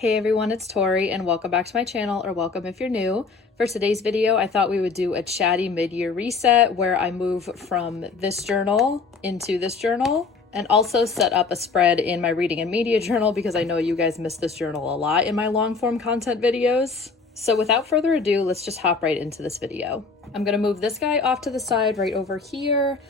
Hey everyone, it's Tori and welcome back to my channel, or welcome if you're new. For today's video, I thought we would do a chatty mid-year reset where I move from this journal into this journal and also set up a spread in my reading and media journal because I know you guys miss this journal a lot in my long form content videos. So without further ado, let's just hop right into this video. I'm gonna move this guy off to the side right over here.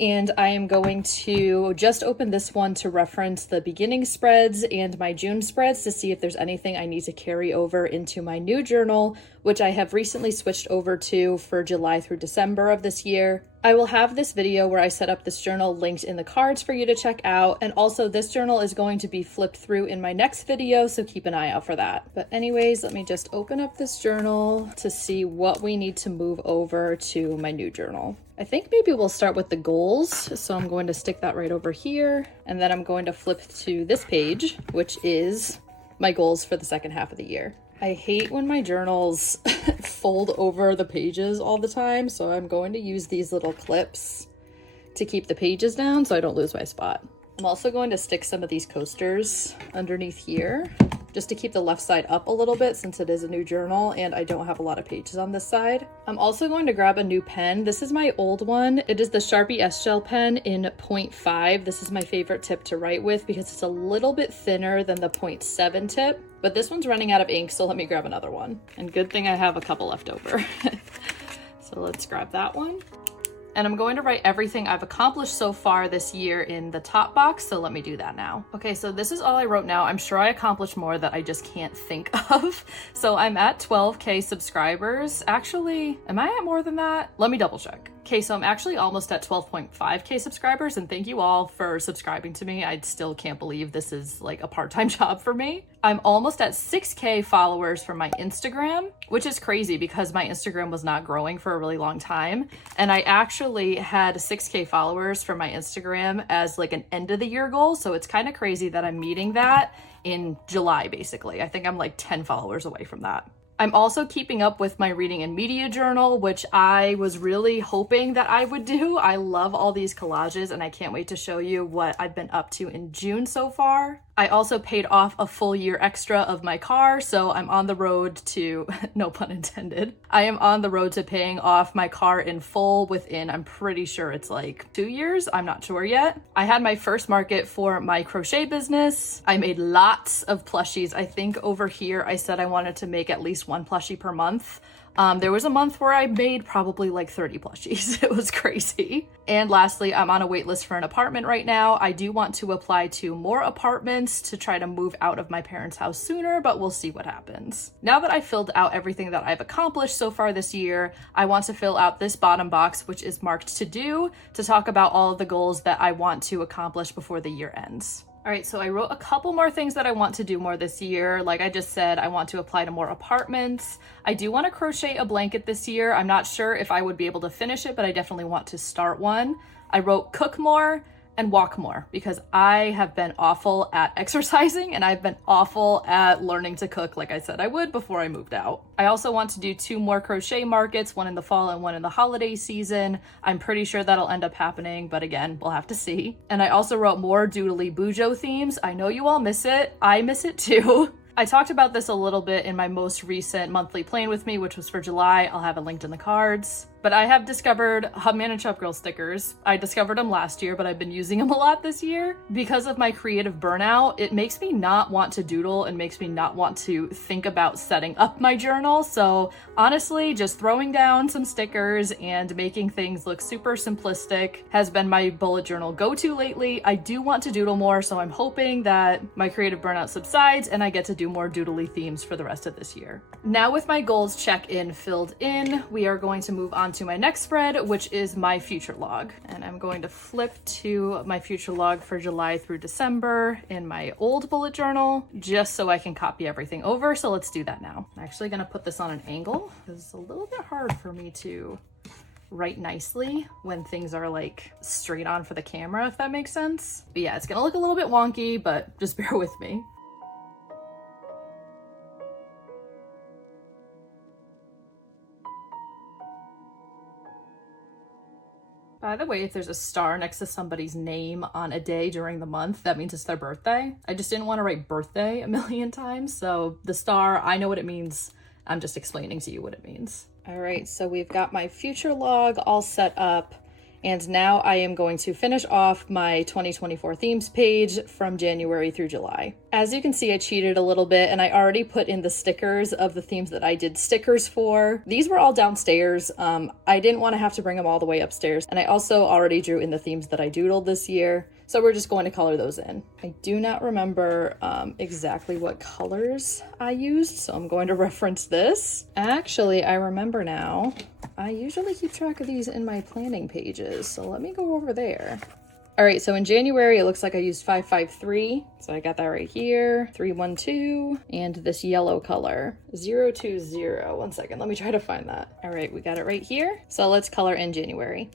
And I am going to just open this one to reference the beginning spreads and my June spreads to see if there's anything I need to carry over into my new journal, which I have recently switched over to for July through December of this year. I will have this video where I set up this journal linked in the cards for you to check out. And also this journal is going to be flipped through in my next video, so keep an eye out for that. But anyways, let me just open up this journal to see what we need to move over to my new journal. I think maybe we'll start with the goals. So I'm going to stick that right over here. And then I'm going to flip to this page, which is my goals for the second half of the year. I hate when my journals fold over the pages all the time. So I'm going to use these little clips to keep the pages down so I don't lose my spot. I'm also going to stick some of these coasters underneath here just to keep the left side up a little bit since it is a new journal and I don't have a lot of pages on this side. I'm also going to grab a new pen. This is my old one. It is the Sharpie S-Gel pen in 0.5. This is my favorite tip to write with because it's a little bit thinner than the 0.7 tip, but this one's running out of ink, so let me grab another one. And good thing I have a couple left over. So let's grab that one. And I'm going to write everything I've accomplished so far this year in the top box, so let me do that now. Okay, so this is all I wrote now. I'm sure I accomplished more that I just can't think of. So I'm at 12K subscribers. Actually, am I at more than that? Let me double check. Okay, so I'm actually almost at 12.5K subscribers, and thank you all for subscribing to me. I still can't believe this is like a part-time job for me. I'm almost at 6K followers for my Instagram, which is crazy because my Instagram was not growing for a really long time. And I actually had 6K followers for my Instagram as like an end of the year goal. So it's kind of crazy that I'm meeting that in July, basically. I think I'm like 10 followers away from that. I'm also keeping up with my reading and media journal, which I was really hoping that I would do. I love all these collages and I can't wait to show you what I've been up to in June so far. I also paid off a full year extra of my car, so I'm on the road to, no pun intended, I am on the road to paying off my car in full within, I'm pretty sure it's like 2 years, I'm not sure yet. I had my first market for my crochet business. I made lots of plushies. I think over here I said I wanted to make at least one plushie per month. There was a month where I made probably like 30 plushies. It was crazy. And lastly, I'm on a wait list for an apartment right now. I do want to apply to more apartments to try to move out of my parents' house sooner, but we'll see what happens. Now that I've filled out everything that I've accomplished so far this year, I want to fill out this bottom box, which is marked to do, to talk about all of the goals that I want to accomplish before the year ends. All right, so I wrote a couple more things that I want to do more this year. Like I just said, I want to apply to more apartments. I do want to crochet a blanket this year. I'm not sure if I would be able to finish it, but I definitely want to start one. I wrote cook more and walk more because I have been awful at exercising and I've been awful at learning to cook like I said I would before I moved out. I also want to do 2 more crochet markets, one in the fall and one in the holiday season. I'm pretty sure that'll end up happening, but again, we'll have to see. And I also wrote more doodly bujo themes. I know you all miss it. I miss it too. I talked about this a little bit in my most recent monthly plan with me, which was for July. I'll have it linked in the cards. But I have discovered Hubman and Shop Girl stickers. I discovered them last year, but I've been using them a lot this year. Because of my creative burnout, it makes me not want to doodle and makes me not want to think about setting up my journal. So honestly, just throwing down some stickers and making things look super simplistic has been my bullet journal go-to lately. I do want to doodle more, so I'm hoping that my creative burnout subsides and I get to do more doodly themes for the rest of this year. Now with my goals check-in filled in, we are going to move on to my next spread, which is my future log. And I'm going to flip to my future log for July through December in my old bullet journal, just so I can copy everything over. So let's do that now. I'm actually gonna put this on an angle because it's a little bit hard for me to write nicely when things are like straight on for the camera, if that makes sense. But yeah, it's gonna look a little bit wonky, but just bear with me. By the way, if there's a star next to somebody's name on a day during the month, that means it's their birthday. I just didn't want to write birthday a million times, so the star, I know what it means. I'm just explaining to you what it means. All right, so we've got my future log all set up, and now I am going to finish off my 2024 themes page from January through July. As you can see, I cheated a little bit, and I already put in the stickers of the themes that I did stickers for. These were all downstairs. I didn't want to have to bring them all the way upstairs, and I also already drew in the themes that I doodled this year. So we're just going to color those in. I do not remember exactly what colors I used, so I'm going to reference this. Actually, I remember now. I usually keep track of these in my planning pages, so let me go over there. All right, so in January, it looks like I used 553. So I got that right here, 312, and this yellow color, 020. One second, let me try to find that. All right, we got it right here. So let's color in January.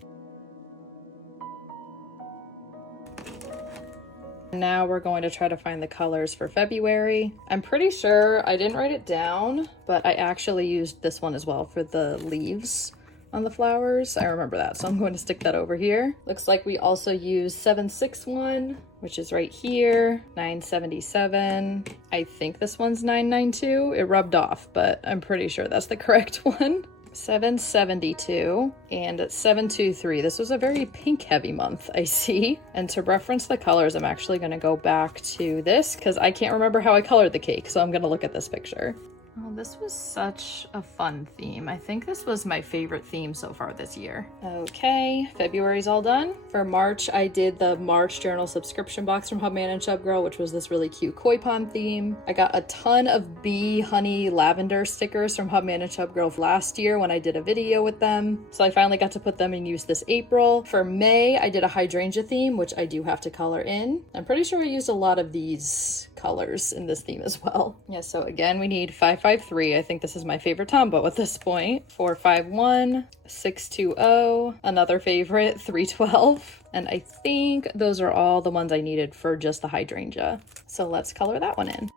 Now we're going to try to find the colors for February. I'm pretty sure I didn't write it down, but I actually used this one as well for the leaves on the flowers. I remember that, so I'm going to stick that over here. Looks like we also used 761, which is right here, 977. I think this one's 992. It rubbed off, but I'm pretty sure that's the correct one. 772 and 723. This was a very pink heavy month, I see. And to reference the colors, I'm actually going to go back to this because I can't remember how I colored the cake, so I'm going to look at this picture. Oh, this was such a fun theme. I think this was my favorite theme so far this year. Okay, February's all done. For March, I did the March journal subscription box from Hubman and Shubgirl, which was this really cute koi pond theme. I got a ton of bee, honey, lavender stickers from Hubman and Shubgirl last year when I did a video with them. So I finally got to put them in use this April. For May, I did a hydrangea theme, which I do have to color in. I'm pretty sure I used a lot of these colors in this theme as well. Yeah, so again, we need 553. I think this is my favorite combo at this point. 451, 620, another favorite, 312. And I think those are all the ones I needed for just the hydrangea. So let's color that one in.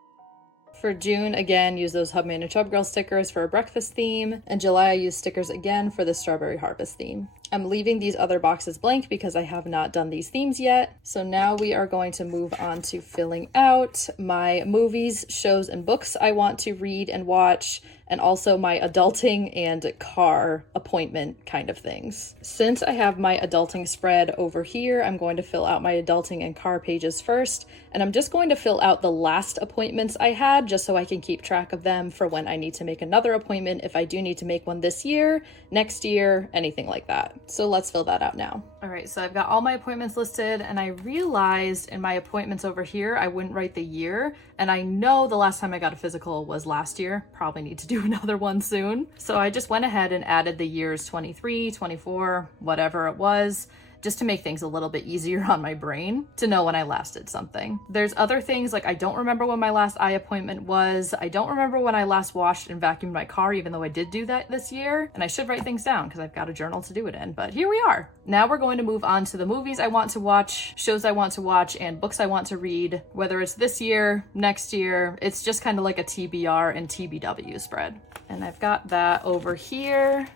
For June, again, use those Hubman and Shubgirl stickers for a breakfast theme. In July, I use stickers again for the strawberry harvest theme. I'm leaving these other boxes blank because I have not done these themes yet. So now we are going to move on to filling out my movies, shows, and books I want to read and watch, and also my adulting and car appointment kind of things. Since I have my adulting spread over here, I'm going to fill out my adulting and car pages first, and I'm just going to fill out the last appointments I had just so I can keep track of them for when I need to make another appointment, if I do need to make one this year, next year, anything like that. So let's fill that out now. All right, so I've got all my appointments listed, and I realized in my appointments over here, I wouldn't write the year, and I know the last time I got a physical was last year. Probably need to do another one soon. So I just went ahead and added the years 23, 24, whatever it was, just to make things a little bit easier on my brain to know when I last did something. There's other things like I don't remember when my last eye appointment was. I don't remember when I last washed and vacuumed my car, even though I did do that this year. And I should write things down because I've got a journal to do it in, but here we are. Now we're going to move on to the movies I want to watch, shows I want to watch, and books I want to read, whether it's this year, next year. It's just kind of like a TBR and TBW spread. And I've got that over here.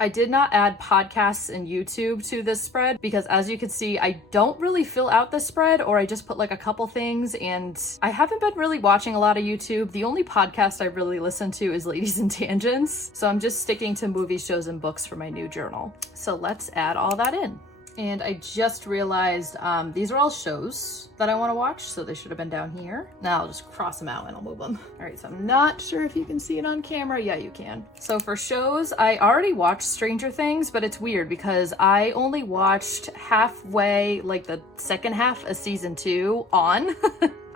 I did not add podcasts and YouTube to this spread because, as you can see, I don't really fill out this spread, or I just put like a couple things, and I haven't been really watching a lot of YouTube. The only podcast I really listen to is Ladies and Tangents, so I'm just sticking to movies, shows, and books for my new journal. So let's add all that in. And I just realized these are all shows that I want to watch, so they should have been down here. Now I'll just cross them out and I'll move them. All right, so I'm not sure if you can see it on camera. Yeah, you can. So for shows, I already watched Stranger Things, but it's weird because I only watched halfway, like the second half of season 2 on.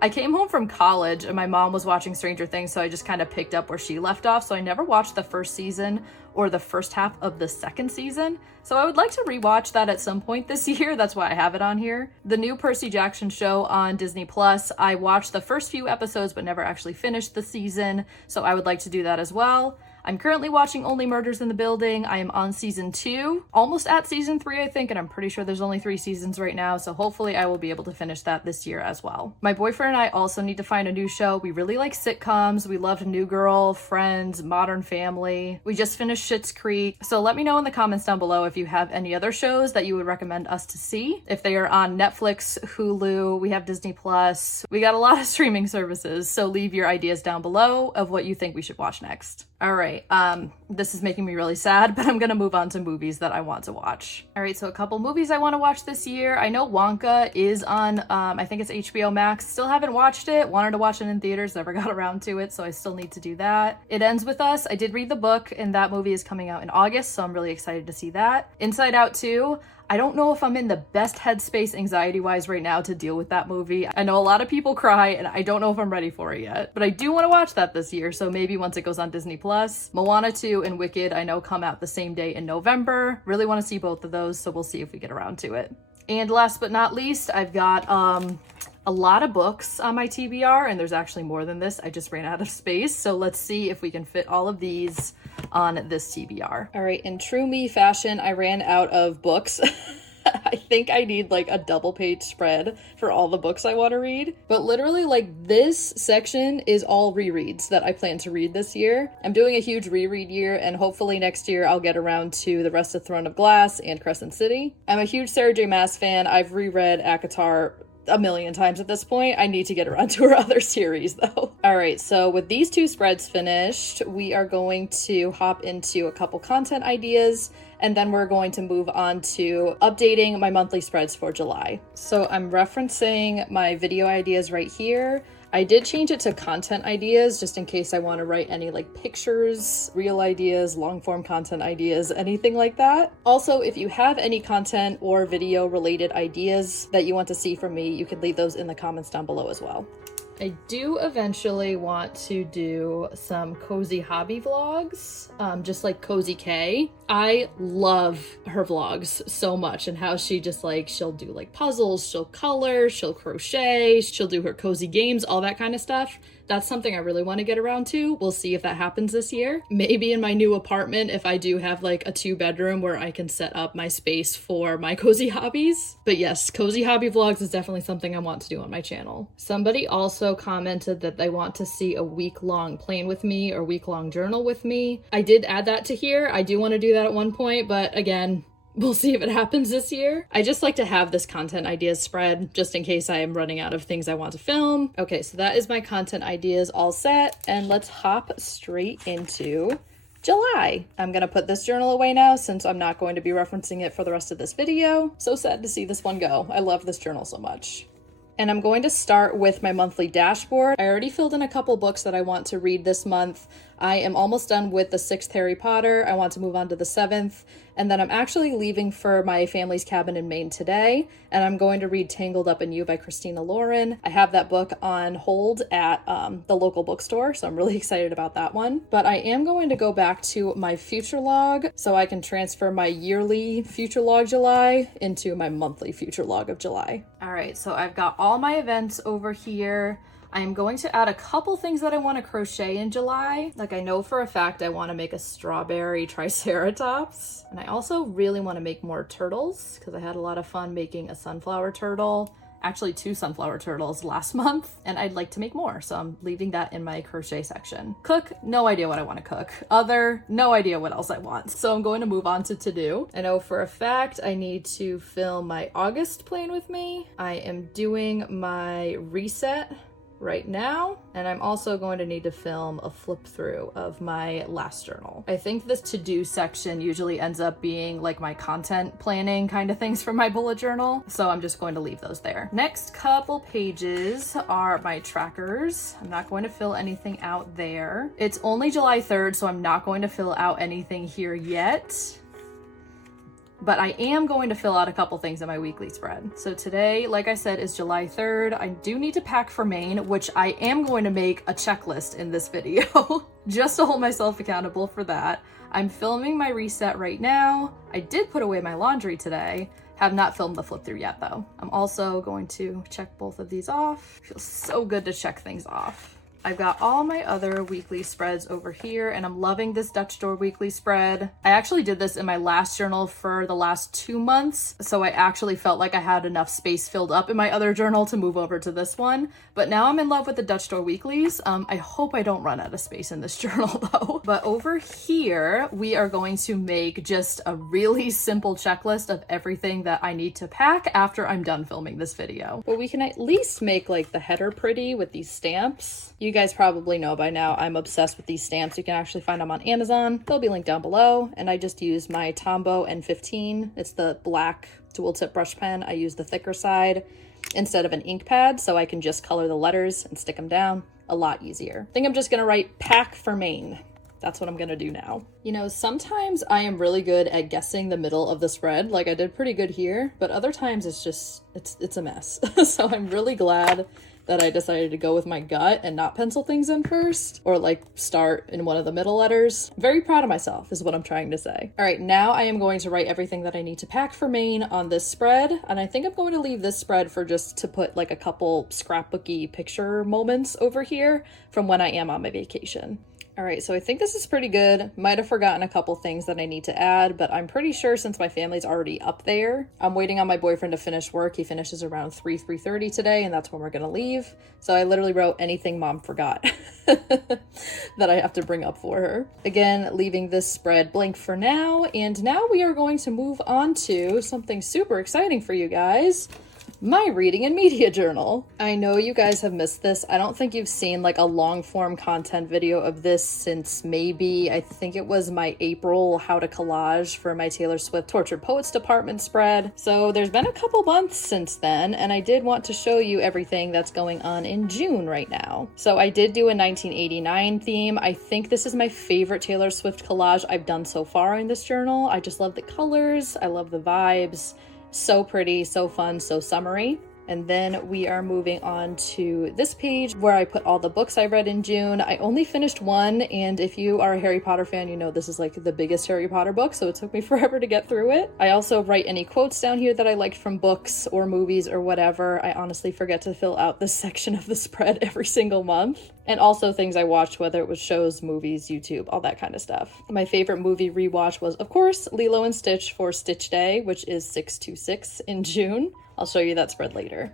I came home from college and my mom was watching Stranger Things, so I just kind of picked up where she left off. So I never watched the first season or the first half of the second season. So I would like to rewatch that at some point this year. That's why I have it on here. The new Percy Jackson show on Disney Plus, I watched the first few episodes but never actually finished the season. So I would like to do that as well. I'm currently watching Only Murders in the Building. I am on season 2, almost at season 3, I think, and I'm pretty sure there's only 3 seasons right now, so hopefully I will be able to finish that this year as well. My boyfriend and I also need to find a new show. We really like sitcoms. We loved New Girl, Friends, Modern Family. We just finished Schitt's Creek, so let me know in the comments down below if you have any other shows that you would recommend us to see. If they are on Netflix, Hulu, we have Disney Plus. We got a lot of streaming services, so leave your ideas down below of what you think we should watch next. All right, this is making me really sad, but I'm gonna move on to movies that I want to watch. All right, so a couple movies I want to watch this year. I know Wonka is on, I think it's HBO Max. Still haven't watched it. Wanted to watch it in theaters, never got around to it, so I still need to do that. It Ends With Us. I did read the book, and that movie is coming out in August, so I'm really excited to see that. Inside Out 2. I don't know if I'm in the best headspace anxiety-wise right now to deal with that movie. I know a lot of people cry, and I don't know if I'm ready for it yet. But I do want to watch that this year, so maybe once it goes on Disney+. Moana 2 and Wicked, I know, come out the same day in November. Really want to see both of those, so we'll see if we get around to it. And last but not least, I've got a lot of books on my TBR, and there's actually more than this. I just ran out of space, so let's see if we can fit all of these on this TBR. All right, in true me fashion, I ran out of books. I think I need like a double page spread for all the books I want to read. But literally, like, this section is all rereads that I plan to read this year. I'm doing a huge reread year, and hopefully next year I'll get around to the rest of Throne of Glass and Crescent City. I'm a huge Sarah J Maas fan. I've reread ACOTAR a million times at this point. I need to get around to her other series though. All right, so with these 2 spreads finished, we are going to hop into a couple content ideas, and then we're going to move on to updating my monthly spreads for July. So I'm referencing my video ideas right here. I did change it to content ideas just in case I want to write any like pictures, real ideas, long form content ideas, anything like that. Also, if you have any content or video related ideas that you want to see from me, you can leave those in the comments down below as well. I do eventually want to do some cozy hobby vlogs, just like Cozy K. I love her vlogs so much, and how she just like, she'll do like puzzles, she'll color, she'll crochet, she'll do her cozy games, all that kind of stuff. That's something I really want to get around to. We'll see if that happens this year. Maybe in my new apartment, if I do have like a 2-bedroom where I can set up my space for my cozy hobbies. But yes, cozy hobby vlogs is definitely something I want to do on my channel. Somebody also commented that they want to see a week-long plan with me or week-long journal with me. I did add that to here. I do want to do that at one point, but again, we'll see if it happens this year. I just like to have this content ideas spread just in case I am running out of things I want to film. Okay, so that is my content ideas all set, and let's hop straight into July. I'm gonna put this journal away now since I'm not going to be referencing it for the rest of this video. So sad to see this one go. I love this journal so much. And I'm going to start with my monthly dashboard. I already filled in a couple books that I want to read this month. I am almost done with the 6th Harry Potter. I want to move on to the 7th. And then I'm actually leaving for my family's cabin in Maine today. And I'm going to read Tangled Up in You by Christina Lauren. I have that book on hold at the local bookstore, so I'm really excited about that one. But I am going to go back to my future log so I can transfer my yearly future log July into my monthly future log of July. All right, so I've got all my events over here. I am going to add a couple things that I want to crochet in July. Like, I know for a fact I want to make a strawberry triceratops. And I also really want to make more turtles because I had a lot of fun making a sunflower turtle. Actually 2 sunflower turtles last month, and I'd like to make more. So I'm leaving that in my crochet section. Cook, no idea what I want to cook. Other, no idea what else I want. So I'm going to move on to do. I know for a fact I need to film my August plan with me. I am doing my reset right now, and I'm also going to need to film a flip through of my last journal. I think this to-do section usually ends up being like my content planning kind of things for my bullet journal, so I'm just going to leave those there. Next couple pages are my trackers. I'm not going to fill anything out there. It's only July 3rd, so I'm not going to fill out anything here yet. But I am going to fill out a couple things in my weekly spread. So today, like I said, is July 3rd. I do need to pack for Maine, which I am going to make a checklist in this video just to hold myself accountable for that. I'm filming my reset right now. I did put away my laundry today. Have not filmed the flip through yet though. I'm also going to check both of these off. Feels so good to check things off. I've got all my other weekly spreads over here, and I'm loving this Dutch Door weekly spread. I actually did this in my last journal for the last 2 months, so I actually felt like I had enough space filled up in my other journal to move over to this one. But now I'm in love with the Dutch Door weeklies. I hope I don't run out of space in this journal though. But over here, we are going to make just a really simple checklist of everything that I need to pack after I'm done filming this video. But we can at least make like the header pretty with these stamps. You guys probably know by now I'm obsessed with these stamps. You can actually find them on Amazon. They'll be linked down below. And I just use my Tombow N15. It's the black dual tip brush pen. I use the thicker side instead of an ink pad, so I can just color the letters and stick them down. A lot easier. I think I'm just gonna write pack for Maine. That's what I'm gonna do now. You know, sometimes I am really good at guessing the middle of the spread. Like I did pretty good here, but other times it's just, it's a mess. So I'm really glad that I decided to go with my gut and not pencil things in first, or like start in one of the middle letters. Very proud of myself is what I'm trying to say. All right, now I am going to write everything that I need to pack for Maine on this spread. And I think I'm going to leave this spread for just to put like a couple scrapbooky picture moments over here from when I am on my vacation. All right, so I think this is pretty good. Might have forgotten a couple things that I need to add, but I'm pretty sure since my family's already up there, I'm waiting on my boyfriend to finish work. He finishes around 3:30 today, and that's when we're gonna leave. So I literally wrote anything mom forgot that I have to bring up for her. Again, leaving this spread blank for now, and now we are going to move on to something super exciting for you guys. My reading and media journal. I know you guys have missed this. I don't think you've seen like a long form content video of this since maybe, I think it was my April how to collage for my Taylor Swift Tortured Poets Department spread. So there's been a couple months since then, and I did want to show you everything that's going on in June right now. So I did do a 1989 theme. I think this is my favorite Taylor Swift collage I've done so far in this journal. I just love the colors. I love the vibes. So pretty, so fun, so summery. And then we are moving on to this page where I put all the books I read in June. I only finished one, and if you are a Harry Potter fan, you know this is like the biggest Harry Potter book, so it took me forever to get through it. I also write any quotes down here that I liked from books or movies or whatever. I honestly forget to fill out this section of the spread every single month. And also things I watched, whether it was shows, movies, YouTube, all that kind of stuff. My favorite movie rewatch was, of course, Lilo and Stitch for Stitch Day, which is 6/26 in June. I'll show you that spread later.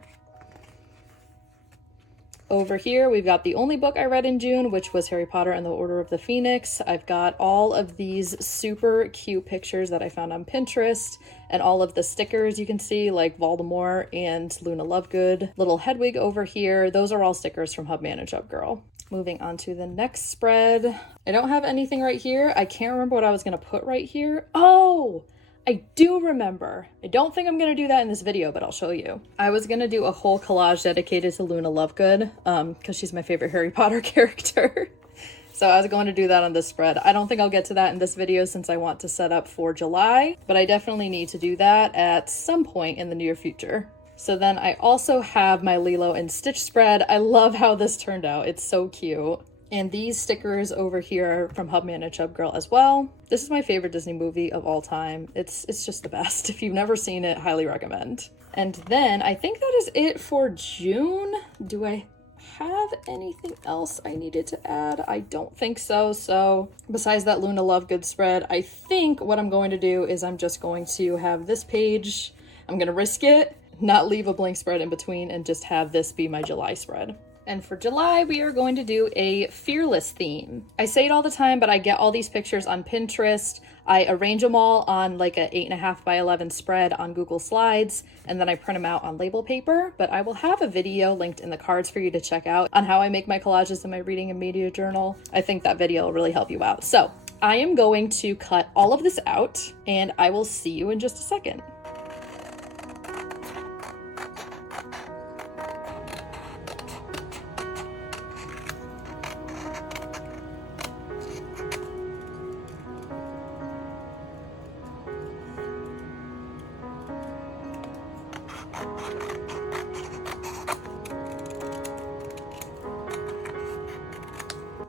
Over here, we've got the only book I read in June, which was Harry Potter and the Order of the Phoenix. I've got all of these super cute pictures that I found on Pinterest, and all of the stickers you can see, like Voldemort and Luna Lovegood. Little Hedwig over here. Those are all stickers from Hub Manage Hub Girl. Moving on to the next spread. I don't have anything right here. I can't remember what I was going to put right here. Oh! I do remember. I don't think I'm going to do that in this video, but I'll show you. I was going to do a whole collage dedicated to Luna Lovegood because she's my favorite Harry Potter character. So I was going to do that on this spread. I don't think I'll get to that in this video since I want to set up for July, but I definitely need to do that at some point in the near future. So then I also have my Lilo and Stitch spread. I love how this turned out. It's so cute. And these stickers over here are from Hub Manage Hub Girl as well. This is my favorite Disney movie of all time. It's just the best. If you've never seen it, highly recommend. And then I think that is it for June. Do I have anything else I needed to add? I don't think so. So besides that Luna Lovegood spread, I think what I'm going to do is I'm just going to have this page. I'm going to risk it, not leave a blank spread in between, and just have this be my July spread. And for July, we are going to do a fearless theme. I say it all the time, but I get all these pictures on Pinterest. I arrange them all on like a 8.5 by 11 spread on Google Slides, and then I print them out on label paper. But I will have a video linked in the cards for you to check out on how I make my collages in my reading and media journal. I think that video will really help you out. So I am going to cut all of this out, and I will see you in just a second.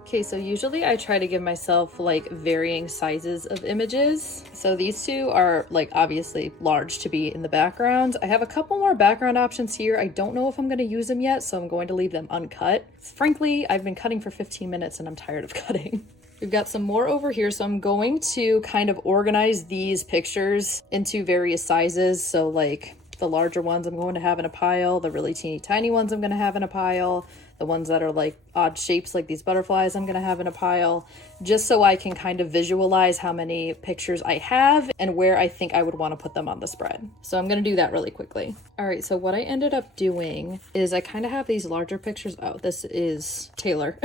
Okay, so usually I try to give myself like varying sizes of images. So these two are like obviously large to be in the background. I have a couple more background options here. I don't know if I'm going to use them yet, so I'm going to leave them uncut. Frankly, I've been cutting for 15 minutes and I'm tired of cutting. We've got some more over here, so I'm going to kind of organize these pictures into various sizes. So like the larger ones I'm going to have in a pile, the really teeny tiny ones I'm going to have in a pile, the ones that are like odd shapes like these butterflies I'm going to have in a pile, just so I can kind of visualize how many pictures I have and where I think I would want to put them on the spread. So I'm going to do that really quickly. All right, so what I ended up doing is I kind of have these larger pictures. Oh, this is Taylor.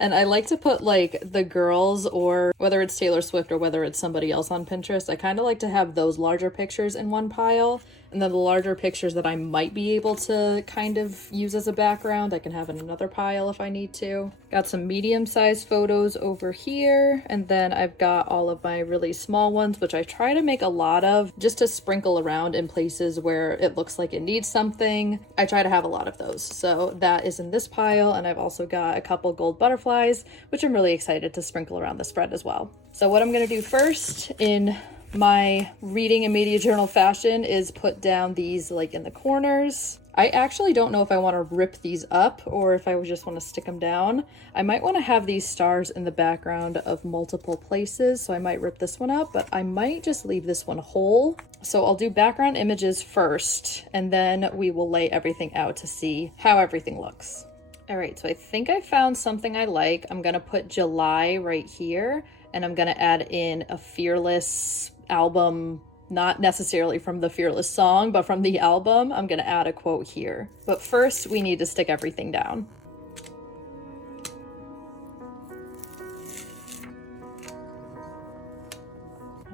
And I like to put like the girls, or whether it's Taylor Swift or whether it's somebody else on Pinterest, I kind of like to have those larger pictures in one pile. And then the larger pictures that I might be able to kind of use as a background, I can have in another pile if I need to. Got some medium-sized photos over here. And then I've got all of my really small ones, which I try to make a lot of just to sprinkle around in places where it looks like it needs something. I try to have a lot of those. So that is in this pile. And I've also got a couple gold butterflies, which I'm really excited to sprinkle around the spread as well. So what I'm going to do first in my reading and media journal fashion is put down these like in the corners. I actually don't know if I want to rip these up or if I would just want to stick them down. I might want to have these stars in the background of multiple places, so I might rip this one up, but I might just leave this one whole. So I'll do background images first, and then we will lay everything out to see how everything looks. All right, so I think I found something I like. I'm gonna put July right here, and I'm gonna add in a Fearless album, not necessarily from the Fearless song, but from the album. I'm gonna add a quote here. But first, we need to stick everything down.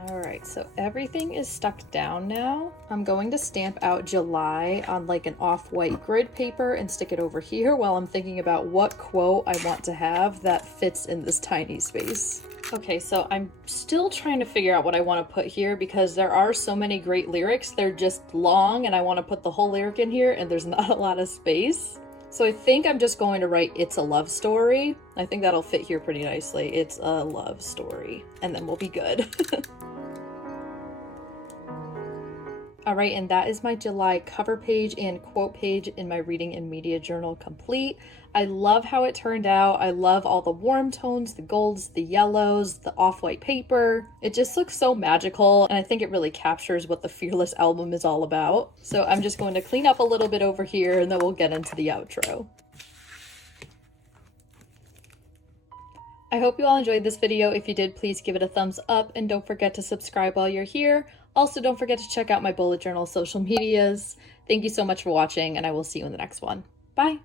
All right, so everything is stuck down now. I'm going to stamp out July on like an off-white grid paper and stick it over here while I'm thinking about what quote I want to have that fits in this tiny space. Okay, so I'm still trying to figure out what I want to put here because there are so many great lyrics. They're just long and I want to put the whole lyric in here and there's not a lot of space. So I think I'm just going to write "It's a love story." I think that'll fit here pretty nicely. It's a love story. And then we'll be good. All right, and that is my July cover page and quote page in my reading and media journal complete. I love how it turned out. I love all the warm tones, the golds, the yellows, the off-white paper. It just looks so magical, and I think it really captures what the Fearless album is all about. So I'm just going to clean up a little bit over here, and then we'll get into the outro. I hope you all enjoyed this video. If you did, please give it a thumbs up, and don't forget to subscribe while you're here. Also, don't forget to check out my bullet journal social medias. Thank you so much for watching, and I will see you in the next one. Bye!